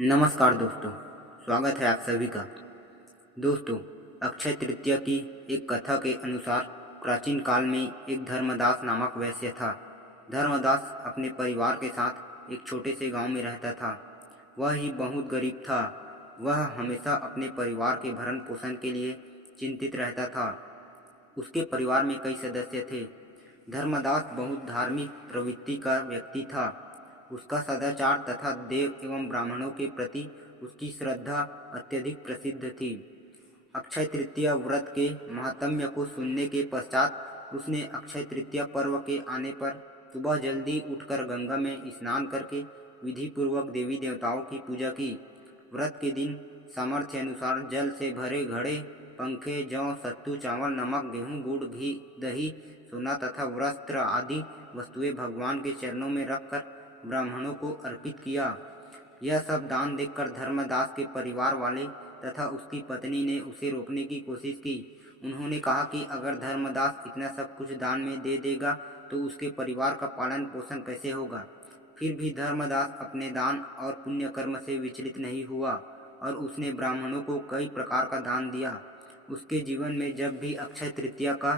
नमस्कार दोस्तों, स्वागत है आप सभी का। दोस्तों, अक्षय तृतीया की एक कथा के अनुसार प्राचीन काल में एक धर्मदास नामक वैश्य था। धर्मदास अपने परिवार के साथ एक छोटे से गांव में रहता था। वह ही बहुत गरीब था। वह हमेशा अपने परिवार के भरण पोषण के लिए चिंतित रहता था। उसके परिवार में कई सदस्य थे। धर्मदास बहुत धार्मिक प्रवृत्ति का व्यक्ति था। उसका सदाचार तथा देव एवं ब्राह्मणों के प्रति उसकी श्रद्धा अत्यधिक प्रसिद्ध थी। अक्षय तृतीया व्रत के महात्म्य को सुनने के पश्चात उसने अक्षय तृतीया पर्व के आने पर सुबह जल्दी उठकर गंगा में स्नान करके विधि पूर्वक देवी देवताओं की पूजा की। व्रत के दिन सामर्थ्य अनुसार जल से भरे घड़े, पंखे, जौ, सत्तू, चावल, नमक, गेहूँ, गुड़, घी, दही, सोना तथा वस्त्र आदि वस्तुएं भगवान के चरणों में रखकर ब्राह्मणों को अर्पित किया। यह सब दान देखकर धर्मदास के परिवार वाले तथा उसकी पत्नी ने उसे रोकने की कोशिश की। उन्होंने कहा कि अगर धर्मदास इतना सब कुछ दान में दे देगा तो उसके परिवार का पालन पोषण कैसे होगा। फिर भी धर्मदास अपने दान और पुण्य कर्म से विचलित नहीं हुआ और उसने ब्राह्मणों को कई प्रकार का दान दिया। उसके जीवन में जब भी अक्षय तृतीया का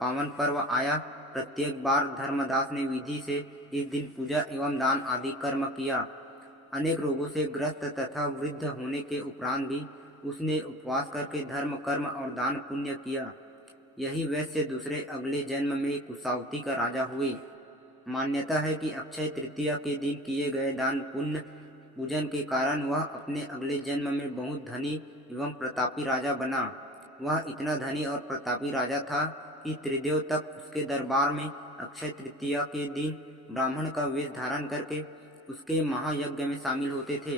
पावन पर्व आया, प्रत्येक बार धर्मदास ने विधि से इस दिन पूजा एवं दान आदि कर्म किया। अनेक रोगों से ग्रस्त तथा वृद्ध होने के उपरांत भी उसने उपवास करके धर्म, कर्म और दान पुण्य किया। यही वैश्य दूसरे अगले जन्म में कुशावती का राजा हुए। मान्यता है कि अक्षय तृतीया के दिन किए गए दान पुण्य पूजन के कारण वह अपने अगले जन्म में बहुत धनी एवं प्रतापी राजा बना। वह इतना धनी और प्रतापी राजा था कि त्रिदेव तक उसके दरबार में अक्षय तृतीया के दिन ब्राह्मण का वेश धारण करके उसके महायज्ञ में शामिल होते थे।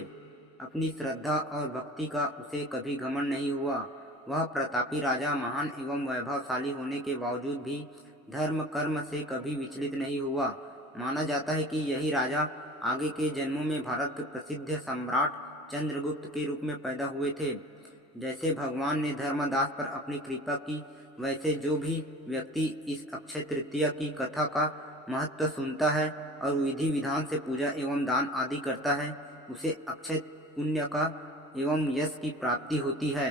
अपनी श्रद्धा और भक्ति का उसे कभी घमंड नहीं हुआ। वह प्रतापी राजा महान एवं वैभवशाली होने के बावजूद भी धर्म कर्म से कभी विचलित नहीं हुआ। माना जाता है कि यही राजा आगे के जन्मों में भारत के प्रसिद्ध सम्राट चंद्रगुप्त के रूप में पैदा हुए थे। जैसे भगवान ने धर्मदास पर अपनी कृपा की, वैसे जो भी व्यक्ति इस अक्षय तृतीया की कथा का महत्व सुनता है और विधि विधान से पूजा एवं दान आदि करता है, उसे अक्षय पुण्य का एवं यश की प्राप्ति होती है।